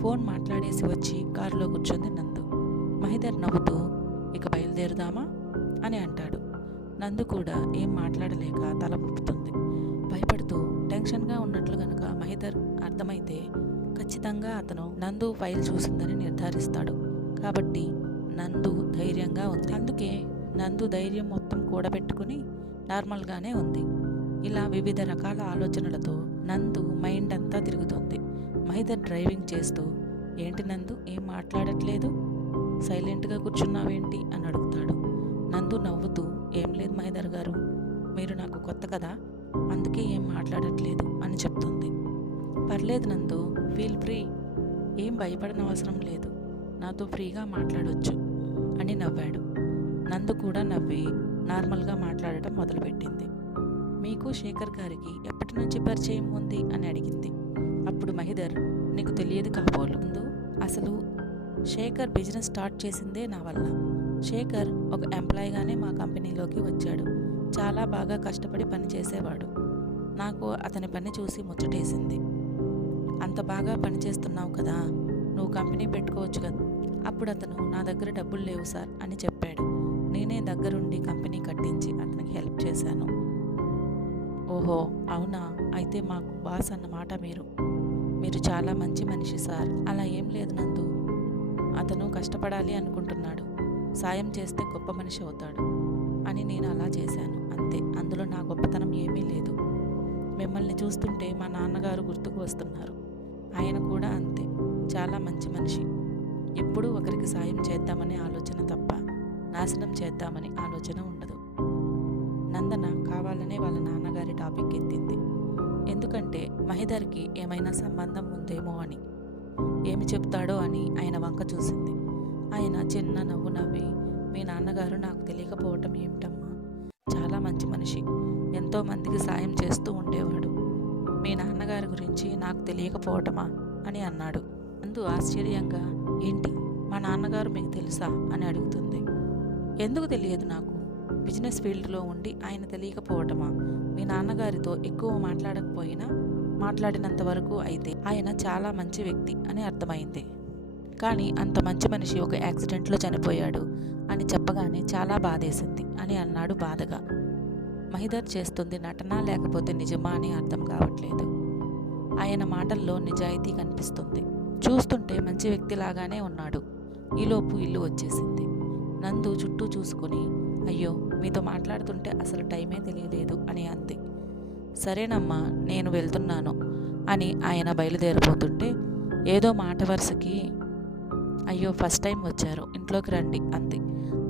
Phone మాట్లాడేసి వచ్చి కారులో కూర్చుంది నందు. మహిధర్ నవ్వుతూ ఇక బయలుదేరుదామా అని అంటాడు. నందు కూడా ఏం మాట్లాడలేక తల ఊపుతుంది. భయపడుతూ టెన్షన్గా ఉన్నట్లు గనుక మహిధర్ అర్థమైతే ఖచ్చితంగా అతను నందు ఫైల్ చూసిందని నిర్ధారిస్తాడు. కాబట్టి నందు ధైర్యంగా ఉంది. అందుకే నందు ధైర్యం మొత్తం కూడబెట్టుకుని నార్మల్గానే ఉంది. ఇలా వివిధ రకాల ఆలోచనలతో నందు మైండ్ అంతా తిరుగుతుంది. మహిధర్ డ్రైవింగ్ చేస్తూ, ఏంటి నందు ఏం మాట్లాడట్లేదు, సైలెంట్గా కూర్చున్నావేంటి అని అడుగుతాడు. నందు నవ్వుతూ, ఏం లేదు మహిధర్ గారు, మీరు నాకు కొత్త కదా, అందుకే ఏం మాట్లాడట్లేదు అని చెప్తుంది. పర్లేదు నందు, ఫీల్ ఫ్రీ, ఏం భయపడన అవసరం లేదు, నాతో ఫ్రీగా మాట్లాడొచ్చు అని నవ్వాడు. నందు కూడా నవ్వి నార్మల్గా మాట్లాడటం మొదలుపెట్టింది. మీకు శేఖర్ గారికి ఎప్పటి నుంచి పరిచయం ఉంది అని అడిగింది. అప్పుడు మహిధర్, నీకు తెలియదు కాబోలు నందు, అసలు శేఖర్ బిజినెస్ స్టార్ట్ చేసిందే నా వల్ల. శేఖర్ ఒక ఎంప్లాయీగానే మా కంపెనీలోకి వచ్చాడు. చాలా బాగా కష్టపడి పని చేసేవాడు. నాకు అతని పని చూసి ముచ్చటేసింది. అంత బాగా పని చేస్తున్నావు కదా, నువ్వు కంపెనీ పెట్టుకోవచ్చు కదా. అప్పుడు అతను, నా దగ్గర డబ్బులు లేవు సార్ అని చెప్పాడు. నేనే దగ్గరుండి కంపెనీ కట్టించి అతనికి హెల్ప్ చేశాను. ఓహో అవునా, అయితే మాకు బాస్ అన్నమాట మీరు చాలా మంచి మనిషి సార్. అలా ఏం లేదు నందు, అతను కష్టపడాలి అనుకుంటున్నాడు, సాయం చేస్తే గొప్ప మనిషి అవుతాడు అని నేను అలా చేశాను అంతే. అందులో నా గొప్పతనం ఏమీ లేదు. మిమ్మల్ని చూస్తుంటే మా నాన్నగారు గుర్తుకు వస్తున్నారు. ఆయన కూడా అంతే, చాలా మంచి మనిషి. ఎప్పుడూ ఒకరికి సాయం చేద్దామనే ఆలోచన తప్ప నాశనం చేద్దామని ఆలోచన ఉండదు. నందన కావాలనే వాళ్ళ నాన్నగారి టాపిక్ ఎత్తింది. ఎందుకంటే మహిధర్కి ఏమైనా సంబంధం ఉందేమో అని. ఏమి చెప్తాడో అని ఆయన వంక చూసింది. ఆయన చిన్న నవ్వు నవ్వి, మీ నాన్నగారు నాకు తెలియకపోవటం ఏమిటమ్మా, చాలా మంచి మనిషి, ఎంతోమందికి సాయం చేస్తూ ఉండేవాడు. మీ నాన్నగారి గురించి నాకు తెలియకపోవటమా అని అన్నాడు. అందు ఆశ్చర్యంగా, ఏంటి మా నాన్నగారు మీకు తెలుసా అని అడుగుతుంది. ఎందుకు తెలియదు నాకు, బిజినెస్ ఫీల్డ్లో ఉండి ఆయన తెలియకపోవటమా, మీ నాన్నగారితో ఎక్కువ మాట్లాడకపోయినా మాట్లాడినంత వరకు అయితే ఆయన చాలా మంచి వ్యక్తి అని అర్థమైంది. కానీ అంత మంచి మనిషి ఒక యాక్సిడెంట్లో చనిపోయాడు అని చెప్పగానే చాలా బాధేసింది అని అన్నాడు బాధగా. మహిధర్ చేస్తుంది నటన లేకపోతే నిజమా అని అర్థం కావట్లేదు. ఆయన మాటల్లో నిజాయితీ కనిపిస్తుంది. చూస్తుంటే మంచి వ్యక్తిలాగానే ఉన్నాడు. ఈలోపు ఇల్లు వచ్చేసింది. నందు చుట్టూ చూసుకుని, అయ్యో మీతో మాట్లాడుతుంటే అసలు టైమే తెలియలేదు అని అంది. సరేనమ్మా నేను వెళ్తున్నాను అని ఆయన బయలుదేరిపోతుంటే ఏదో మాట వరుసకి, అయ్యో ఫస్ట్ టైం వచ్చారు, ఇంట్లోకి రండి అంది.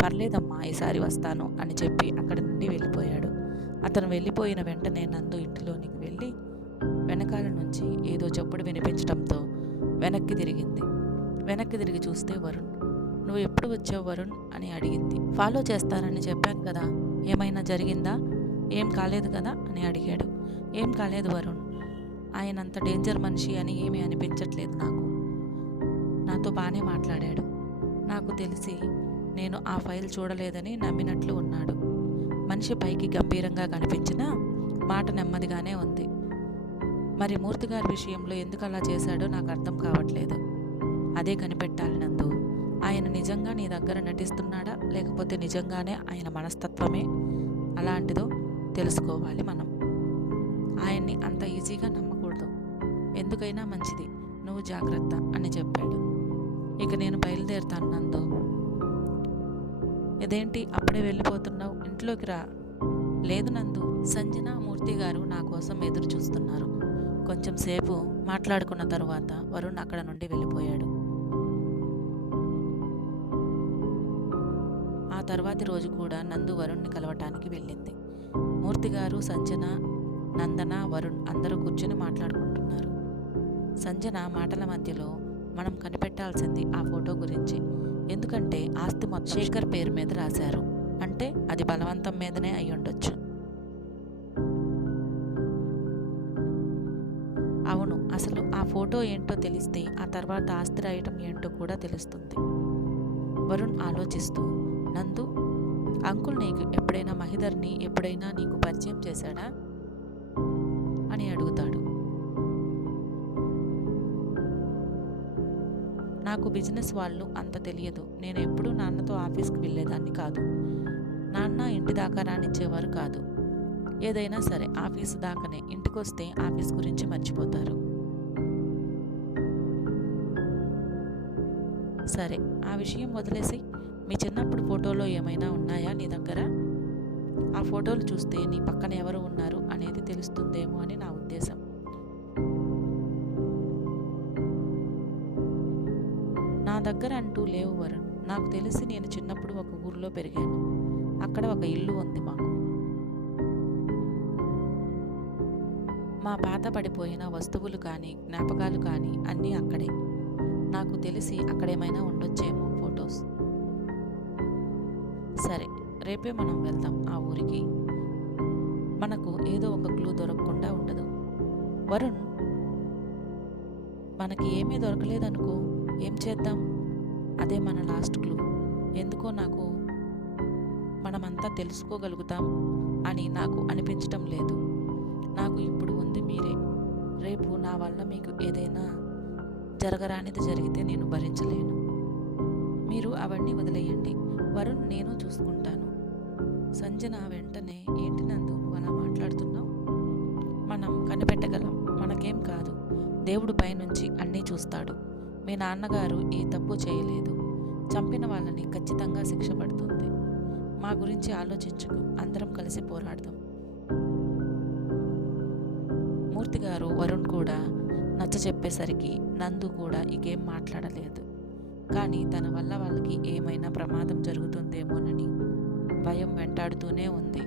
పర్లేదమ్మా ఈసారి వస్తాను అని చెప్పి అక్కడి నుండి వెళ్ళిపోయాడు. అతను వెళ్ళిపోయిన వెంటనే నందు ఇంటిలోనికి వెళ్ళి వెనకాల నుంచి ఏదో చప్పుడు వినిపించడంతో వెనక్కి తిరిగి చూస్తే వరుణ్. నువ్వు ఎప్పుడు వచ్చావు వరుణ్ అని అడిగింది. ఫాలో చేస్తానని చెప్పాను కదా, ఏమైనా జరిగిందా, ఏం కాలేదు కదా అని అడిగాడు. ఏం కాలేదు వరుణ్, ఆయన అంత డేంజర్ మనిషి అని ఏమీ అనిపించట్లేదు నాకు. నాతో బాగానే మాట్లాడాడు. నాకు తెలిసి నేను ఆ ఫైల్ చూడలేదని నమ్మినట్లు ఉన్నాడు. మనిషి పైకి గంభీరంగా కనిపించినా మాట నెమ్మదిగానే ఉంది. మరి మూర్తిగారి విషయంలో ఎందుకు అలా చేశాడో నాకు అర్థం కావట్లేదు. అదే కనిపెట్టాలి నందు. ఆయన నిజంగా నీ దగ్గర నటిస్తున్నాడా, లేకపోతే నిజంగానే ఆయన మనస్తత్వమే అలాంటిదో తెలుసుకోవాలి మనం. ఆయన్ని అంత ఈజీగా నమ్మకూడదు. ఎందుకైనా మంచిది, నువ్వు జాగ్రత్త అని చెప్పాడు. ఇక నేను బయలుదేరుతాను నందు. ఇదేంటి అప్పుడే వెళ్ళిపోతున్నావు, ఇంట్లోకి రా. లేదు నందు, సంజన మూర్తి గారు నా కోసం ఎదురు చూస్తున్నారు. కొంచెం సేపు మాట్లాడుకున్న తరువాత వరుణ్ అక్కడ నుండి వెళ్ళిపోయాడు. ఆ తర్వాతి రోజు కూడా నందు వరుణ్ని కలవటానికి వెళ్ళింది. మూర్తిగారు, సంజన, నందన, వరుణ్ అందరూ కూర్చుని మాట్లాడుకుంటున్నారు. సంజన మాటల మధ్యలో, మనం కనిపెట్టాల్సింది ఆ ఫోటో గురించి. ఎందుకంటే ఆస్తి మొత్తం శేఖర్ పేరు మీద రాశారు అంటే అది బలవంతం మీదనే అయి ఉండొచ్చు. అవును, అసలు ఆ ఫోటో ఏంటో తెలిస్తే ఆ తర్వాత ఆస్తి రాయటం ఏంటో కూడా తెలుస్తుంది. వరుణ్ ఆలోచిస్తూ, నందు, అంకుల్ నీకు ఎప్పుడైనా మహిధర్ని ఎప్పుడైనా నీకు పరిచయం చేశాడా అని అడుగుతాడు. నాకు బిజినెస్ వాళ్ళు అంత తెలియదు. నేను ఎప్పుడూ నాన్నతో ఆఫీస్కి వెళ్ళేదాన్ని కాదు. నాన్న ఇంటి దాకా రానిచ్చేవారు కాదు. ఏదైనా సరే ఆఫీసు దాకానే, ఇంటికొస్తే ఆఫీస్ గురించి మర్చిపోతారు. సరే, ఆ విషయం వదిలేసి మీ చిన్నప్పుడు ఫోటోలో ఏమైనా ఉన్నాయా నీ దగ్గర? ఆ ఫోటోలు చూస్తే నీ పక్కన ఎవరు ఉన్నారు అనేది తెలుస్తుందేమో అని నా ఉద్దేశం. నా దగ్గర అంటూ లేవు వరుణ్. నాకు తెలిసి నేను చిన్నప్పుడు ఒక ఊర్లో పెరిగాను. అక్కడ ఒక ఇల్లు ఉంది మాకు. మా పాత పడిపోయిన వస్తువులు కానీ జ్ఞాపకాలు కానీ అన్నీ అక్కడే. నాకు తెలిసి అక్కడేమైనా ఉండొచ్చేమో ఫొటోస్. సరే, రేపే మనం వెళ్దాం ఆ ఊరికి. మనకు ఏదో ఒక క్లూ దొరకకుండా ఉండదు. వరుణ్, మనకి ఏమీ దొరకలేదనుకో, ఏం చేద్దాం? అదే మన లాస్ట్ క్లూ. ఎందుకో నాకు మనమంతా తెలుసుకోగలుగుతాం అని నాకు అనిపించటం లేదు. నాకు ఇప్పుడు ఉంది మీరే. రేపు నా వల్ల మీకు ఏదైనా జరగరానిది జరిగితే నేను భరించలేను. మీరు అవన్నీ వదిలేయండి వరుణ్, నేను చూసుకుంటాను. సంజన వెంటనే, ఏంటి నందు నువ్వు అలా మాట్లాడుతున్నావు? మనం కనిపెట్టగలం, మనకేం కాదు. దేవుడు పైనుంచి అన్నీ చూస్తాడు. మీ నాన్నగారు ఏ తప్పు చేయలేదు. చంపిన వాళ్ళని ఖచ్చితంగా శిక్ష పడుతుంది. మా గురించి ఆలోచించుకు, అందరం కలిసి పోరాడదాం. మూర్తిగారు వరుణ్ కూడా నచ్చ చెప్పేసరికి నందు కూడా ఇకేం మాట్లాడలేదు. కానీ తన వల్ల వాళ్ళకి ఏమైనా ప్రమాదం జరుగుతుందేమోనని భయం వెంటాడుతూనే ఉంది.